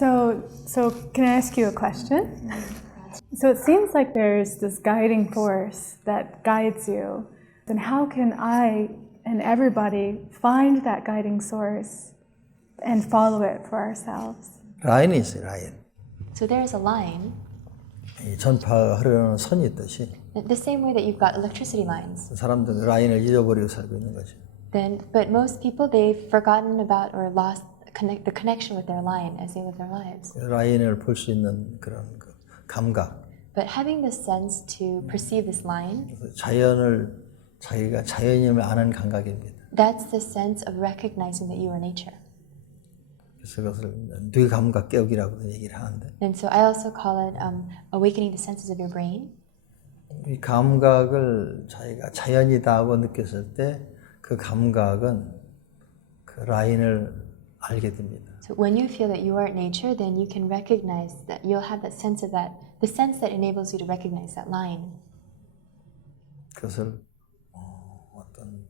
So can I ask you a question? So it seems like there's this guiding force that guides you. Then how can I and everybody find that guiding source and follow it for ourselves? 라인이 있어요, 라인. So there is a line, 이 전파가 흐르는 선이 있듯이 the same way that you've got electricity lines. 사람들은 라인을 잃어버리고 살고 있는 거죠. But most people, they've forgotten about or lost the connection with their line as they live their lives. 라인을 볼 수 있는 그런 그 감각. But having the sense to perceive this line, 자연을 자기가 자연임을 아는 감각입니다. that's the sense of recognizing that you are nature. 그래서 그것을 뇌 감각 깨우기라고 얘기를 하는데 And so I also call it awakening the senses of your brain. 이 감각을 자기가 자연이다 하고 느꼈을 때 그 감각은 그 라인을 알게 됩니다. So when you feel that you are nature, then you can recognize that you'll have that sense of that, the sense that enables you to recognize that line. 그것을 어떤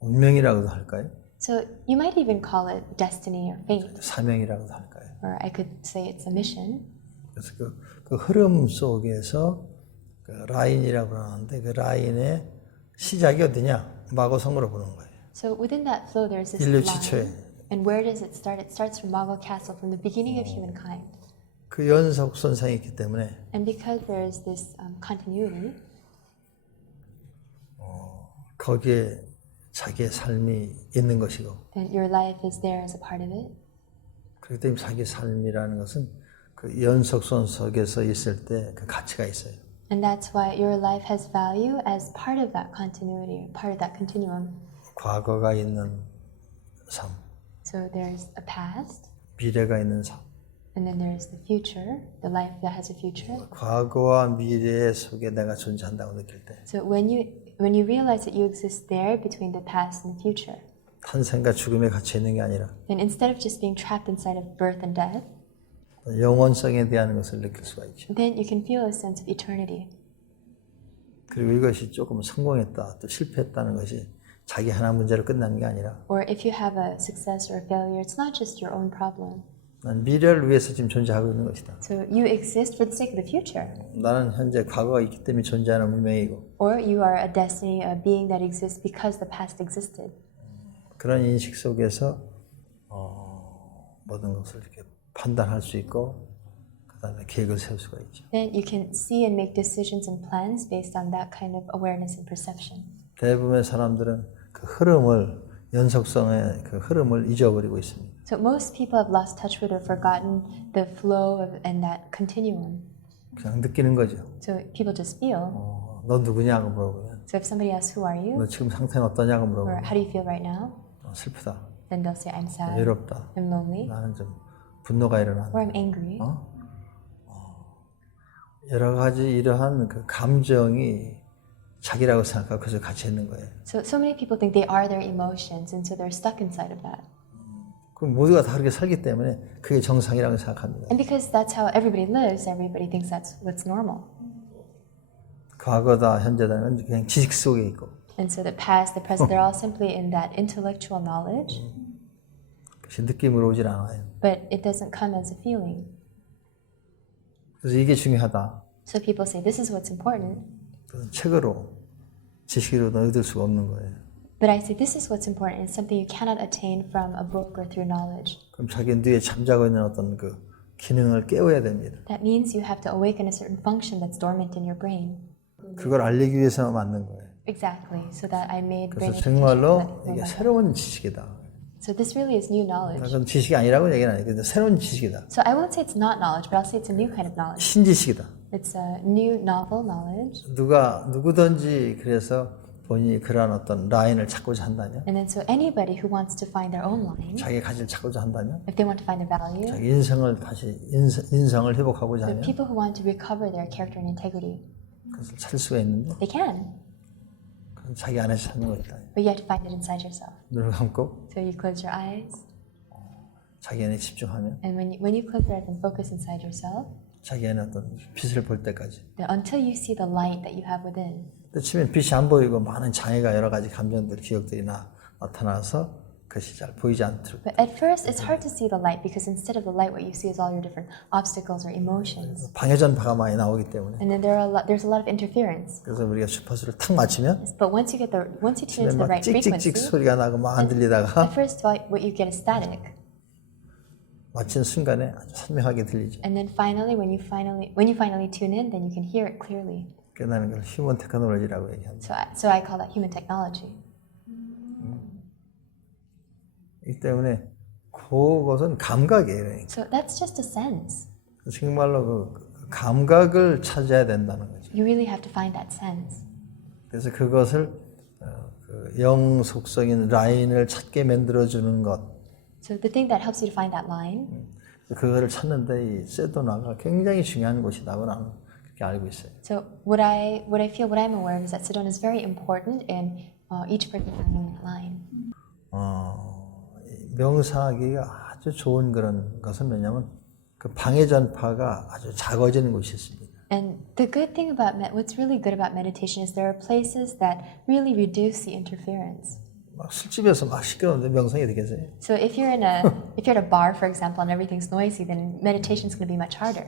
운명이라고도 할까요? So you might even call it destiny or fate, 사명이라고도 할까요? or I could say it's a mission. 그래서 그 흐름 속에서 그 라인이라고 하는데 그 라인의 시작이 어디냐? 마고성으로 보는 거예요. So within that flow, there's this 인류 line. 지초에 And where does it start? It starts from Mago Castle, from the beginning of humankind. 그 연속선상이 있기 때문에 And because there is this continuity, 거기에 자기의 삶이 있는 것이고 then your life is there as a part of it. 그렇기 때문에 자기 삶이라는 것은 그 연속선 속에서 있을 때 그 가치가 있어요. And that's why your life has value as part of that continuity, part of that continuum. 과거가 있는 삶, So there's a past, 미래가 있는 삶. and then there's the future, the life that has a future. 과거와 미래 속에 내가 존재한다고 느낄 때 So when you realize that you exist there between the past and the future, 탄생과 죽음에 갇혀 있는 게 아니라 then instead of just being trapped inside of birth and death, 영원성에 대한 것을 느낄 수가 있죠. then you can feel a sense of eternity. 그리고 이것이 조금 성공했다, 또 실패했다는 것이 자기 하나 문제로 끝나는 게 아니라 Or if you have a success or a failure, it's not just your own problem. 난 미래를 위해서 지금 존재하고 있는 것이다. So you exist for the sake of the future. 나는 현재 과거가 있기 때문에 존재하는 운명이고 Or you are a destiny, a being that exists because the past existed. 그런 인식 속에서 모든 것을 이렇게 판단할 수 있고 그 다음에 계획을 세울 수가 있죠. Then you can see and make decisions and plans based on that kind of awareness and perception. 대부분의 사람들은 그 흐름을 연속성의 그 흐름을 잊어버리고 있습니다. So most people have lost touch with or forgotten the flow of, and that continuum. 그냥 느끼는 거죠. So people just feel. 너 누구냐고 물어보면 So if somebody asks, who are you? 너 지금 상태는 어떠냐고 Or 물어보면 how do you feel right now? 슬프다, Then they'll say, I'm sad, 외롭다, I'm lonely, 나는 좀 분노가 일어난다. or I'm angry. 여러 가지 이러한 그 감정이 자기라고 생각하고 그래서 같이 있는 거예요. So many people think they are their emotions, and so they're stuck inside of that. 그럼 모두가 다 그렇게 살기 때문에 그게 정상이라고 생각합니다. And because that's how everybody lives, everybody thinks that's what's normal. 과거다, 현재다, 그냥 지식 속에 있고. And so the past, the present, they're all simply in that intellectual knowledge, 그것이 느낌으로 오질 않아요. but it doesn't come as a feeling. 그래서 이게 중요하다. So people say, this is what's important. 책으로, 지식으로는 얻을 수가 없는 거예요. But I say, this is what's important. It's something you cannot attain from a book or through knowledge. 그럼 자기 뇌에 잠자고 있는 어떤 그 기능을 깨워야 됩니다. That means you have to awaken a certain function that's dormant in your brain. 그걸 알리기 위해서만 만든 거예요. Exactly. So that I made brain 그래서 education. 정말로 이게 새로운 지식이다. So this really is new knowledge. 그건 지식이 아니라고 얘기는 아니에요. 근데 새로운 지식이다. So I won't say it's not knowledge, but I'll say it's a new kind of knowledge. 신지식이다. It's a new novel knowledge. 누구든지 그래서 본인이 그러한 어떤 라인을 찾고자 한다면, And then so anybody who wants to find their own line, 자기 가치를 찾고자 한다면, if they want to find their value, 자기 인성을 다시 인성을 회복하고자 the 하면 people who want to recover their character and integrity, 그것을 찾을 수가 있는데 they can. 그건 자기 안에서 찾는 것이다. But you have to find it inside yourself. 눈을 감고 So you close your eyes, 자기 안에 집중하면 and when you close your eyes and focus inside yourself, 자기 안에 어떤 빛을 볼 때까지. then until you see the light that you have within. 또 치면 빛이 안 보이고 많은 장애가 여러 가지 감정들, 기억들이 나타나서 그것이 잘 보이지 않도록. But at first, it's hard to see the light because instead of the light, what you see is all your different obstacles or emotions. 방해 전파가 많이 나오기 때문에. And then there's a lot of interference. 그래서 우리가 주파수를 탁 맞추면 But once you tune into the 막 right 찍찍찍 frequency, 소리가 나고 막 안 들리다가 at first what you get is static. 마친 순간에 아주 선명하게 들리죠. And then finally, when you finally tune in, then you can hear it clearly. 그래서 나는 그걸 휴먼 테크놀로지라고 얘기합니다. So I call that human technology. 이 때문에 그것은 감각이에요. So that's just a sense. 정말로 그 감각을 찾아야 된다는 거죠. You really have to find that sense. 그래서 그것을 그 영 속성인 라인을 찾게 만들어주는 것. So the thing that helps you to find that line, 그거를 찾는데 이 세도나가 굉장히 중요한 곳이라고 나는 그렇게 알고 있어요. so what I'm aware of is that Sedona is very important in each person finding that line. 명상하기가 아주 좋은 그런 것은 뭐냐면 그 방해 전파가 아주 작아지는 곳이 있습니다. And the good thing about what's really good about meditation is there are places that really reduce the interference. 막 술집에서 막 시끄러운데 명상이 되겠어요? So if you're at a bar, for example, and everything's noisy, then meditation is going to be much harder.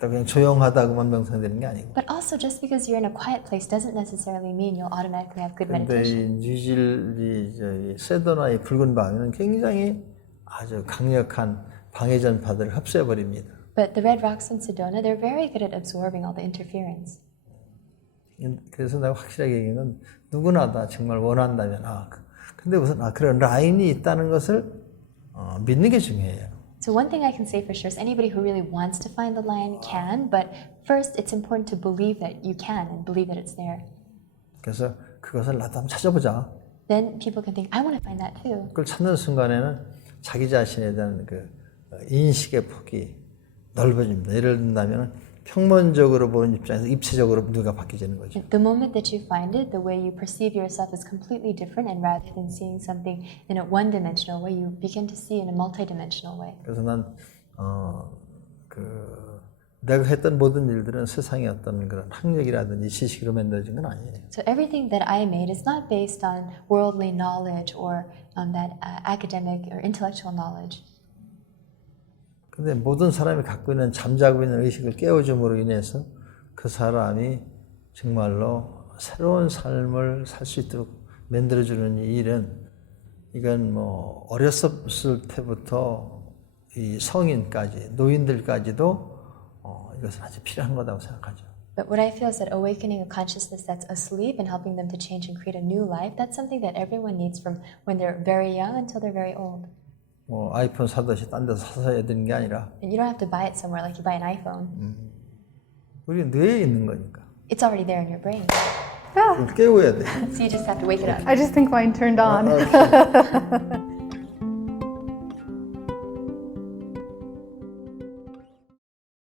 그냥 조용하다고만 명상되는 게 아니고. But also, just because you're in a quiet place doesn't necessarily mean you'll automatically have good 근데 meditation. 이 뉴질리 세도나의 붉은 방해는 굉장히 아주 강력한 방해 전파들을 흡수해 버립니다. But the red rocks in Sedona, they're very good at absorbing all the interference. 그래서 내가 확실하게 얘기한 건 누구나 다 정말 원한다면 근데 우선 그런 라인이 있다는 것을 믿는 게 중요해요. So one thing I can say for sure is anybody who really wants to find the line can, but first it's important to believe that you can and believe that it's there. 그래서 그것을 나도 한번 찾아보자. Then people can think, I want to find that too. 그걸 찾는 순간에는 자기 자신에 대한 그 인식의 폭이 넓어집니다. 예를 든다면 평면적으로 보는 입장에서 입체적으로 누가 바뀌지는 거죠. The moment that you find it, the way you perceive yourself is completely different, and rather than seeing something in a one-dimensional way, you begin to see in a multi-dimensional way. 그래서 난 내가 했던 모든 일들은 세상의 어떤 그런 학력이라든지 지식으로 만들어진 건 아니에요. So everything that I made is not based on worldly knowledge or on that academic or intellectual knowledge. 근데 모든 사람이 갖고 있는 잠자고 있는 의식을 깨워줌으로 인해서 그 사람이 정말로 새로운 삶을 살 수 있도록 만들어주는 이 일은 이건 뭐 어렸을 때부터 이 성인까지 노인들까지도 이것은 아주 필요한 거라고 생각하죠. But what I feel is that awakening a consciousness that's asleep and helping them to change and create a new life, that's something that everyone needs from when they're very young until they're very old. 뭐 아이폰 사듯이 딴 데서 사야 되는 게 아니라 And you don't have to buy it somewhere like you buy an iPhone. 우리 뇌에 있는 거니까. It's already there in your brain. 그걸 깨워야 돼. So you just have to wake it up. I just think mine turned on.